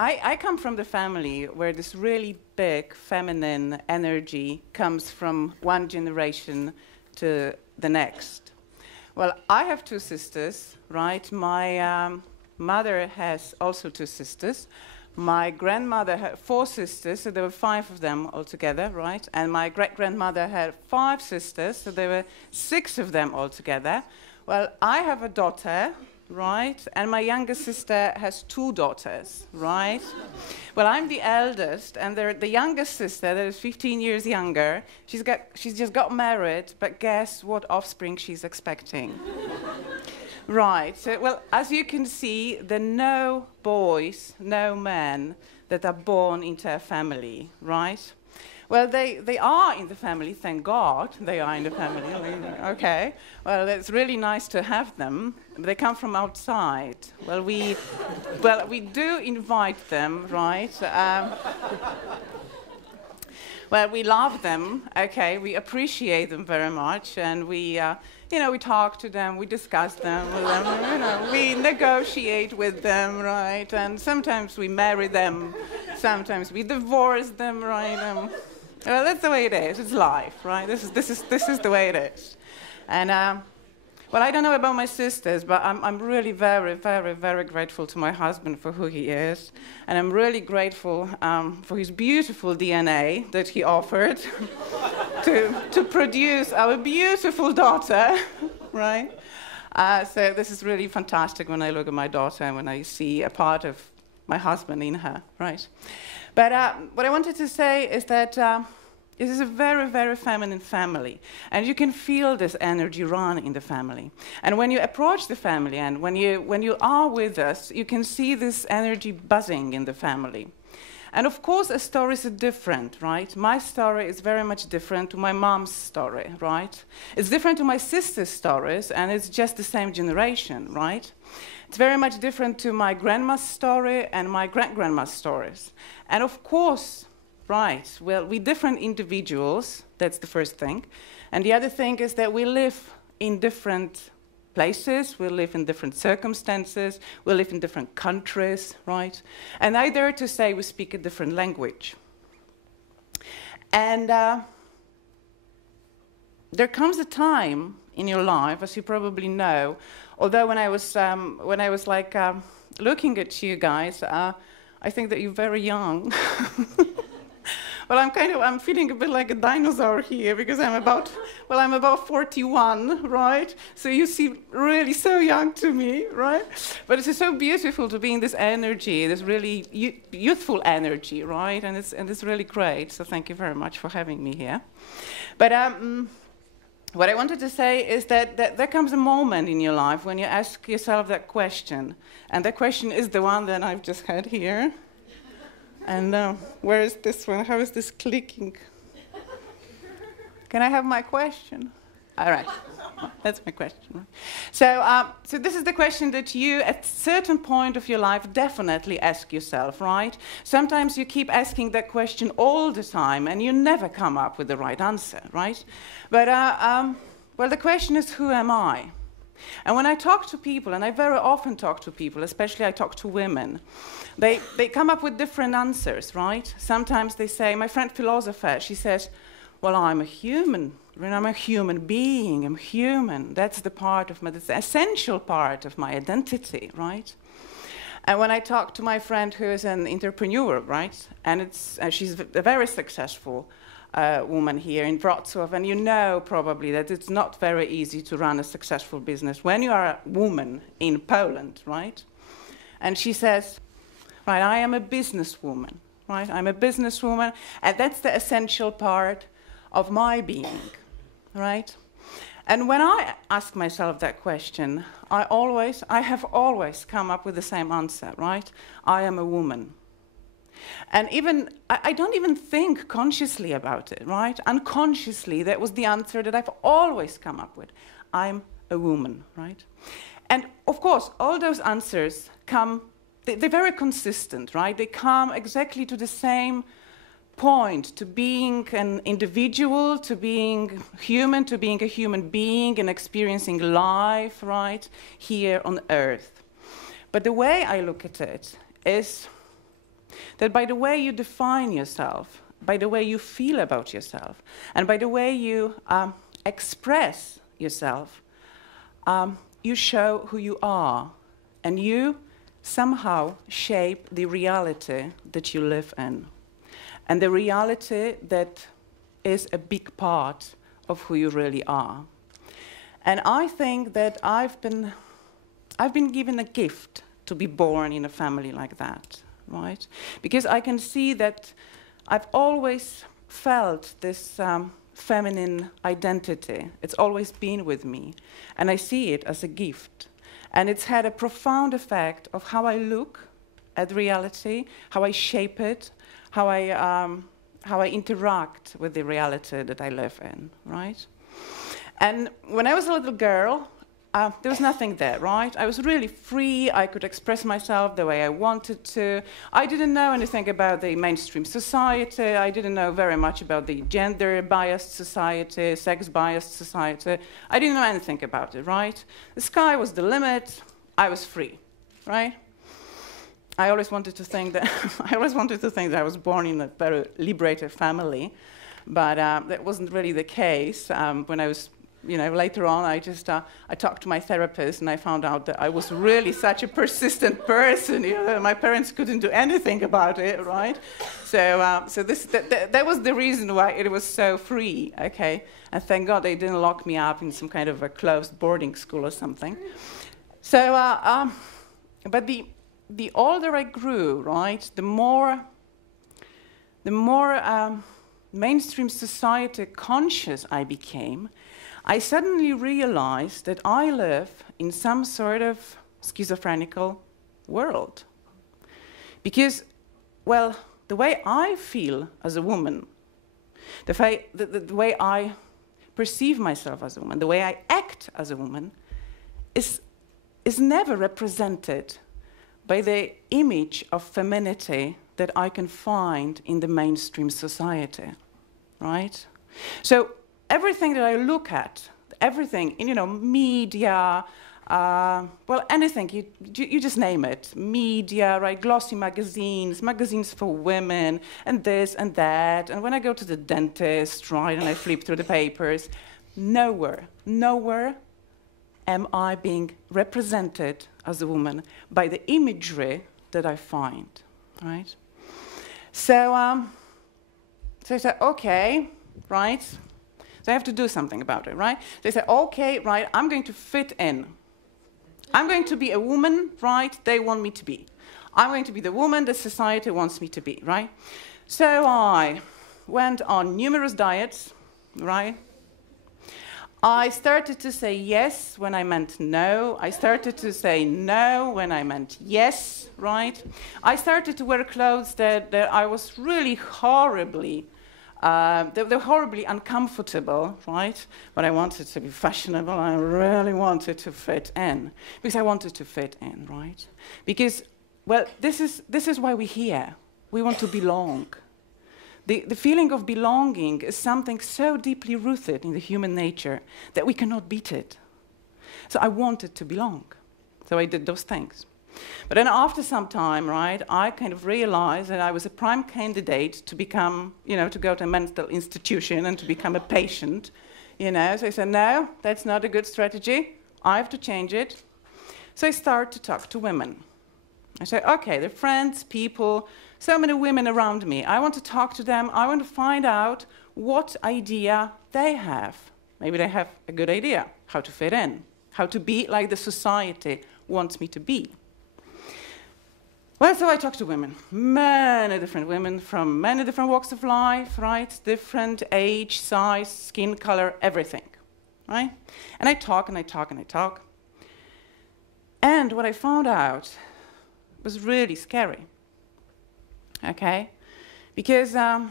I come from the family where this really big feminine energy comes from one generation to the next. Well, I have two sisters, right? My mother has also two sisters. My grandmother had four sisters, so there were five of them altogether, right? And my great-grandmother had five sisters, so there were six of them altogether. Well, I have a daughter, right? And my younger sister has two daughters, right? Well, I'm the eldest, and the youngest sister, that is 15 years younger, she's just got married, but guess what offspring she's expecting? Right, so, well, as you can see, there are no boys, no men that are born into a family, right? Well, they are in the family, thank God they are in the family. Okay, well, it's really nice to have them. They come from outside. Well, we do invite them, right? Well, we love them, okay, we appreciate them very much, and we talk to them, we discuss them with them, we negotiate with them, right? And sometimes we marry them, sometimes we divorce them, right? Well, that's the way it is. It's life, right? This is the way it is. And well, I don't know about my sisters, but I'm really very, very, very grateful to my husband for who he is, and I'm really grateful for his beautiful DNA that he offered to produce our beautiful daughter, right? So this is really fantastic when I look at my daughter and when I see a part of my husband in her, right? But what I wanted to say is that this is a very, very feminine family, and you can feel this energy run in the family. And when you approach the family and when you are with us, you can see this energy buzzing in the family. And of course, the stories are different, right? My story is very much different to my mom's story, right? It's different to my sister's stories, and it's just the same generation, right? It's very much different to my grandma's story and my great-grandma's stories. And of course, right, well, we're different individuals, that's the first thing. And the other thing is that we live in different places, we live in different circumstances, we live in different countries, right? And I dare to say we speak a different language. And there comes a time in your life, as you probably know, although when I was looking at you guys, I think that you're very young. Well, I'm feeling a bit like a dinosaur here because I'm about 41, right? So you seem really so young to me, right? But it's so beautiful to be in this energy, this really youthful energy, right? And it's really great. So thank you very much for having me here. But what I wanted to say is that there comes a moment in your life when you ask yourself that question, and that question is the one that I've just had here. And where is this one? How is this clicking? Can I have my question? All right, that's my question. So this is the question that you, at a certain point of your life, definitely ask yourself, right? Sometimes you keep asking that question all the time, and you never come up with the right answer, right? But well, the question is, who am I? And when I talk to people, and I very often talk to people, especially I talk to women, they come up with different answers, right? Sometimes they say, my friend philosopher, she says, well, I'm a human. I'm a human being. I'm human. That's the essential part of my identity, right? And when I talk to my friend who is an entrepreneur, right? And she's a very successful woman here in Wrocław, and you know probably that it's not very easy to run a successful business when you are a woman in Poland, right? And she says, right, I am a businesswoman, right? I'm a businesswoman, and that's the essential part of my being, right? And when I ask myself that question, I have always come up with the same answer, right? I am a woman. And I don't even think consciously about it, right? Unconsciously, that was the answer that I've always come up with. I'm a woman, right? And of course, all those answers they're very consistent, right? They come exactly to the same point, to being an individual, to being human, to being a human being and experiencing life, right, here on Earth. But the way I look at it is that by the way you define yourself, by the way you feel about yourself, and by the way you express yourself, you show who you are, and you somehow shape the reality that you live in, and the reality that is a big part of who you really are. And I think that I've been given a gift to be born in a family like that, right? Because I can see that I've always felt this feminine identity. It's always been with me, and I see it as a gift. And it's had a profound effect of how I look at reality, how I shape it, how I interact with the reality that I live in, right? And when I was a little girl, there was nothing there, right? I was really free. I could express myself the way I wanted to. I didn't know anything about the mainstream society. I didn't know very much about the gender-biased society, sex-biased society. I didn't know anything about it, right? The sky was the limit. I was free, right? I always wanted to think that I was born in a very liberated family, but that wasn't really the case. When I was, later on, I talked to my therapist, and I found out that I was really such a persistent person. My parents couldn't do anything about it, right? So that was the reason why it was so free, okay? And thank God they didn't lock me up in some kind of a closed boarding school or something. So, but the older I grew, right, the more mainstream society conscious I became, I suddenly realized that I live in some sort of schizophrenical world. Because, well, the way I feel as a woman, the way I perceive myself as a woman, the way I act as a woman, is never represented by the image of femininity that I can find in the mainstream society, right? So everything that I look at, everything in, media, well, anything, you just name it, media, right, glossy magazines, magazines for women, and this and that, and when I go to the dentist, right, and I flip through the papers, nowhere am I being represented as a woman by the imagery that I find, right? So I said, okay, right? So I have to do something about it, right? They said, okay, right, I'm going to fit in. I'm going to be a woman, right, they want me to be. I'm going to be the woman that society wants me to be, right? So I went on numerous diets, right? I started to say yes when I meant no. I started to say no when I meant yes, right? I started to wear clothes that I was really horribly, they were horribly uncomfortable, right? But I wanted to be fashionable. I really wanted to fit in, because I wanted to fit in, right? Because, well, this is why we're here. We want to belong. The feeling of belonging is something so deeply rooted in the human nature that we cannot beat it. So I wanted to belong. So I did those things. But then after some time, right, I kind of realized that I was a prime candidate to become, to go to a mental institution and to become a patient, So I said, no, that's not a good strategy. I have to change it. So I started to talk to women. I said, okay, they're friends, people, so many women around me. I want to talk to them. I want to find out what idea they have. Maybe they have a good idea how to fit in, how to be like the society wants me to be. Well, so I talked to women, many different women from many different walks of life, right? Different age, size, skin color, everything, right? And I talk and I talk and I talk. And what I found out was really scary, okay? Because a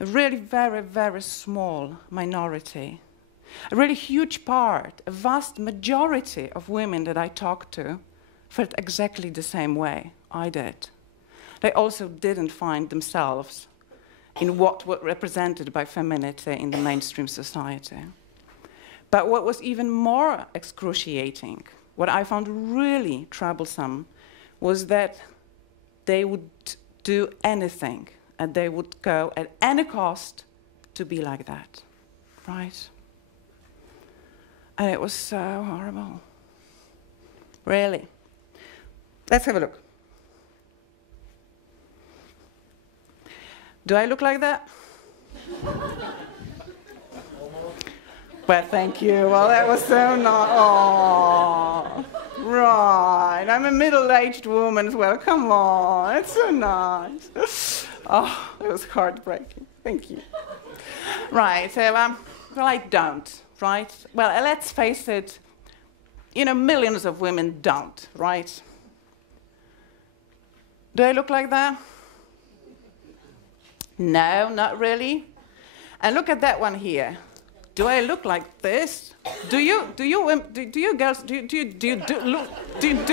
really very, very small minority, a really huge part, a vast majority of women that I talked to felt exactly the same way I did. They also didn't find themselves in what was represented by femininity in the mainstream society. But what was even more excruciating, what I found really troublesome, was that they would do anything and they would go at any cost to be like that, right? And it was so horrible. Really. Let's have a look. Do I look like that? Well, thank you. Well, that was so nice. Oh, right. I'm a middle-aged woman as well. Come on. It's so nice. Oh, it was heartbreaking. Thank you. Right. So, well, I don't, right? Well, let's face it. You know, millions of women don't, right? Do I look like that? No, not really. And look at that one here. Do I look like this? Do you girls do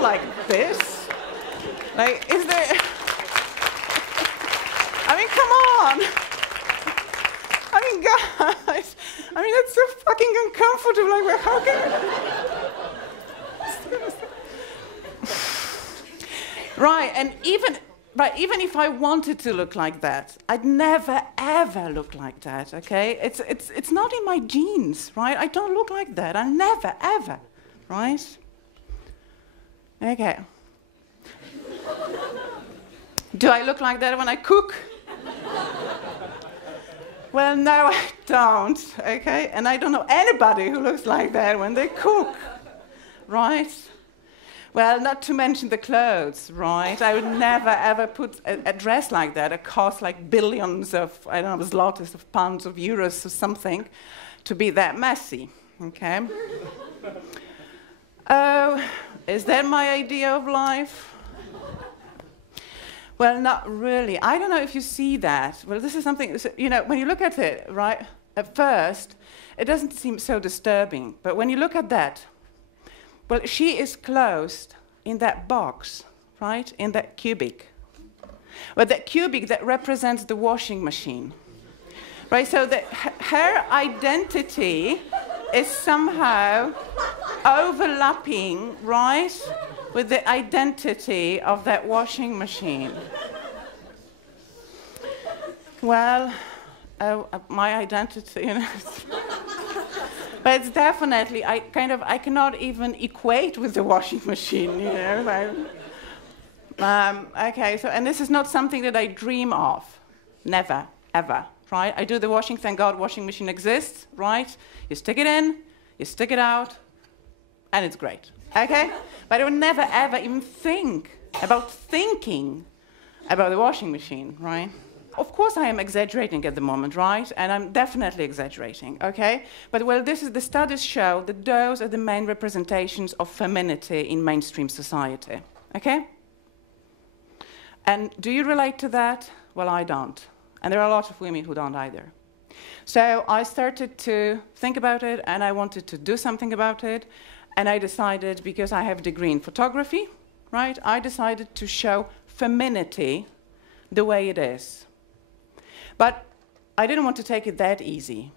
like this? Like, is there? I mean, come on. I mean, guys. I mean, that's so fucking uncomfortable. Like, how can? Right, and even if I wanted to look like that, I'd never ever look like that. Okay, it's not in my genes, right? I don't look like that. I never ever, right? Okay. Do I look like that when I cook? Well, no, I don't. Okay, and I don't know anybody who looks like that when they cook, right? Well, not to mention the clothes, right? I would never, ever put a dress like that. It costs like billions of, I don't know, zlotys, of pounds, of euros, or something, to be that messy, okay? Oh, is that my idea of life? Well, not really. I don't know if you see that. Well, this is something, you know, when you look at it, right, at first, it doesn't seem so disturbing. But when you look at that, well, she is closed in that box, right, in that cubic. Well, that cubic that represents the washing machine, right? So that her identity is somehow overlapping, right, with the identity of that washing machine. Well, my identity, you know. But it's definitely, I cannot even equate with the washing machine, you know. Okay, so, and this is not something that I dream of. Never, ever, right? I do the washing, thank God washing machine exists, right? You stick it in, you stick it out, and it's great, okay? But I would never, ever even think about thinking about the washing machine, right? Of course I am exaggerating at the moment, right? And I'm definitely exaggerating, okay? But well, the studies show that those are the main representations of femininity in mainstream society, okay? And do you relate to that? Well, I don't. And there are a lot of women who don't either. So I started to think about it, and I wanted to do something about it. And I decided, because I have a degree in photography, right? I decided to show femininity the way it is. But I didn't want to take it that easy.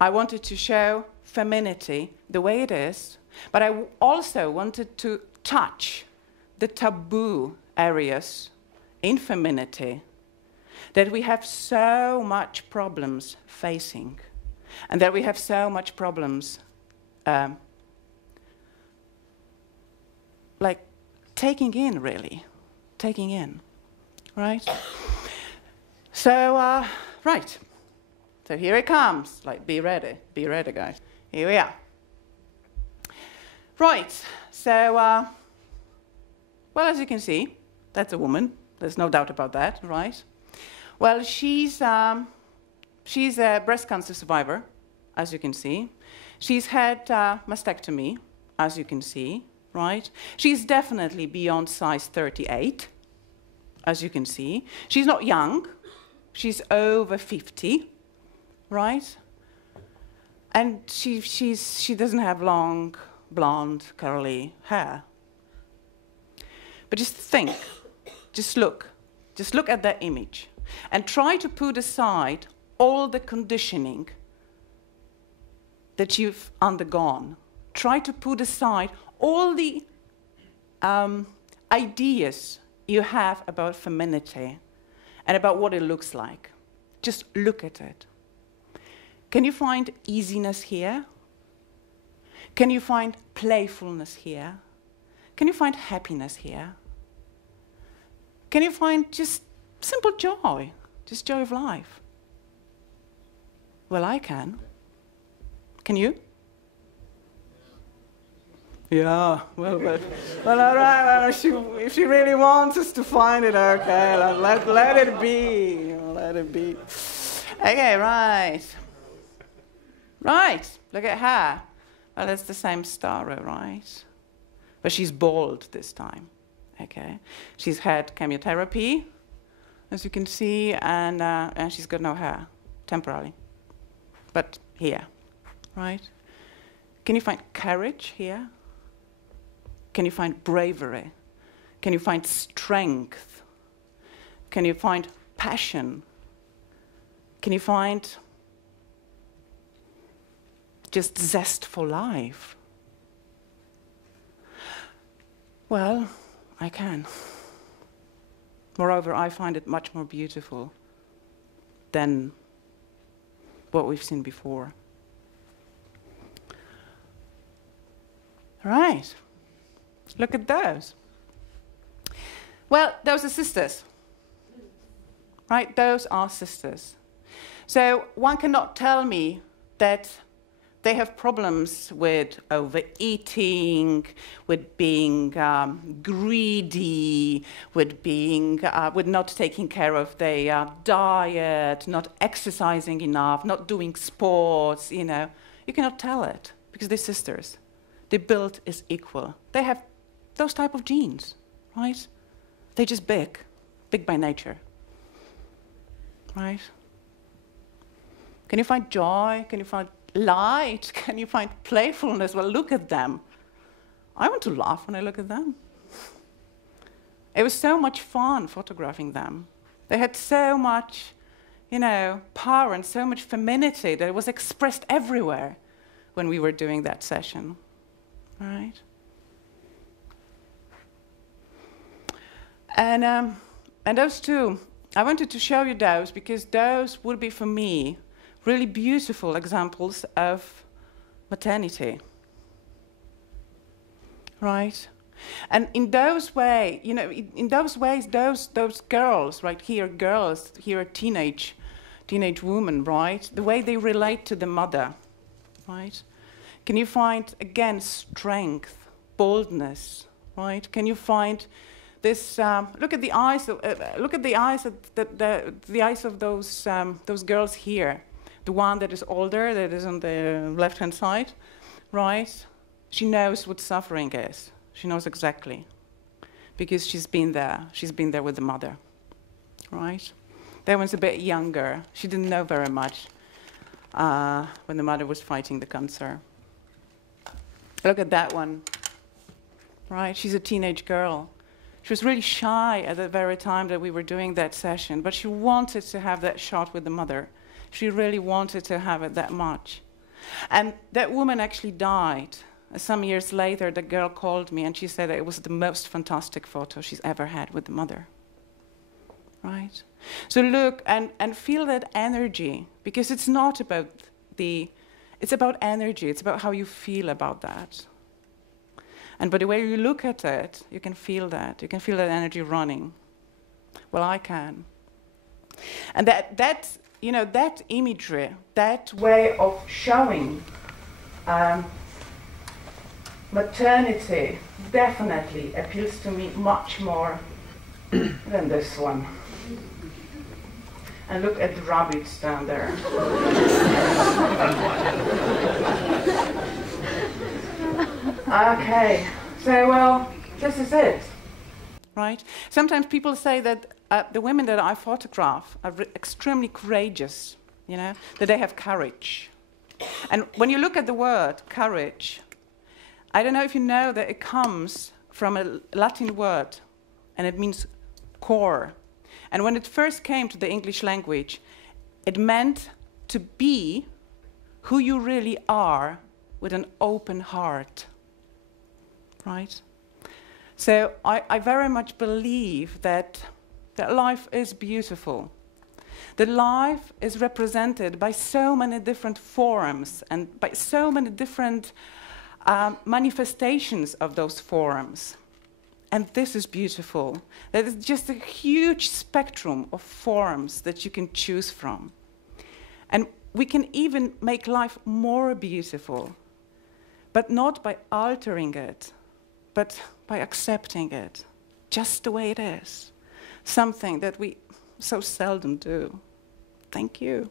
I wanted to show femininity the way it is, but I also wanted to touch the taboo areas in femininity that we have so much problems facing, and that we have so much problems like taking in, really, taking in, right? So, right, so here it comes, like, be ready, guys. Here we are. Right, so, well, as you can see, that's a woman, there's no doubt about that, right? Well, she's a breast cancer survivor, as you can see. She's had mastectomy, as you can see, right? She's definitely beyond size 38, as you can see. She's not young. She's over 50, right? And she doesn't have long, blonde, curly hair. But just think, just look at that image, and try to put aside all the conditioning that you've undergone. Try to put aside all the ideas you have about femininity and about what it looks like. Just look at it. Can you find easiness here? Can you find playfulness here? Can you find happiness here? Can you find just simple joy, just joy of life? Well, I can. Can you? Yeah, well, all right, well, if she really wants us to find it, okay, let it be, let it be. Okay, right. Right, look at her. Well, it's the same Starro, right? But she's bald this time, okay? She's had chemotherapy, as you can see, and she's got no hair, temporarily. But here, right? Can you find courage here? Can you find bravery? Can you find strength? Can you find passion? Can you find just zest for life? Well, I can. Moreover, I find it much more beautiful than what we've seen before. Right. Look at those. Well, those are sisters. Right? Those are sisters. So one cannot tell me that they have problems with overeating, with being greedy, with not taking care of their diet, not exercising enough, not doing sports, you know. You cannot tell it because they're sisters. Their build is equal. They have those type of genes, right? They're just big by nature, right? Can you find joy? Can you find light? Can you find playfulness? Well, look at them. I want to laugh when I look at them. It was so much fun photographing them. They had so much, you know, power and so much femininity that it was expressed everywhere when we were doing that session, right? And those two, I wanted to show you those because those would be, for me, really beautiful examples of maternity, right? And in those ways, you know, in those ways, those girls, right here, girls, here are teenage women, right? The way they relate to the mother, right? Can you find, again, strength, boldness, right? Can you find this? Look at the eyes. Look at the eyes of the eyes of those girls here. The one that is older, that is on the left-hand side, right? She knows what suffering is. She knows exactly, because she's been there. She's been there with the mother, right? That one's a bit younger. She didn't know very much when the mother was fighting the cancer. Look at that one, right? She's a teenage girl. She was really shy at the very time that we were doing that session, but she wanted to have that shot with the mother. She really wanted to have it that much. And that woman actually died. Some years later, the girl called me and she said that it was the most fantastic photo she's ever had with the mother, right? So look and feel that energy, because it's not about it's about energy, it's about how you feel about that. And by the way you look at it, you can feel that. You can feel that energy running. Well, I can. And that you know, that imagery, that way of showing maternity definitely appeals to me much more than this one. And look at the rabbits down there. Okay, so well, this is it, right? Sometimes people say that the women that I photograph are extremely courageous, you know, that they have courage. And when you look at the word courage, I don't know if you know that it comes from a Latin word, and it means core. And when it first came to the English language, it meant to be who you really are with an open heart, right? So I very much believe that life is beautiful. That life is represented by so many different forms and by so many different manifestations of those forms. And this is beautiful. That is just a huge spectrum of forms that you can choose from. And we can even make life more beautiful, but not by altering it, but by accepting it just the way it is. Something that we so seldom do. Thank you.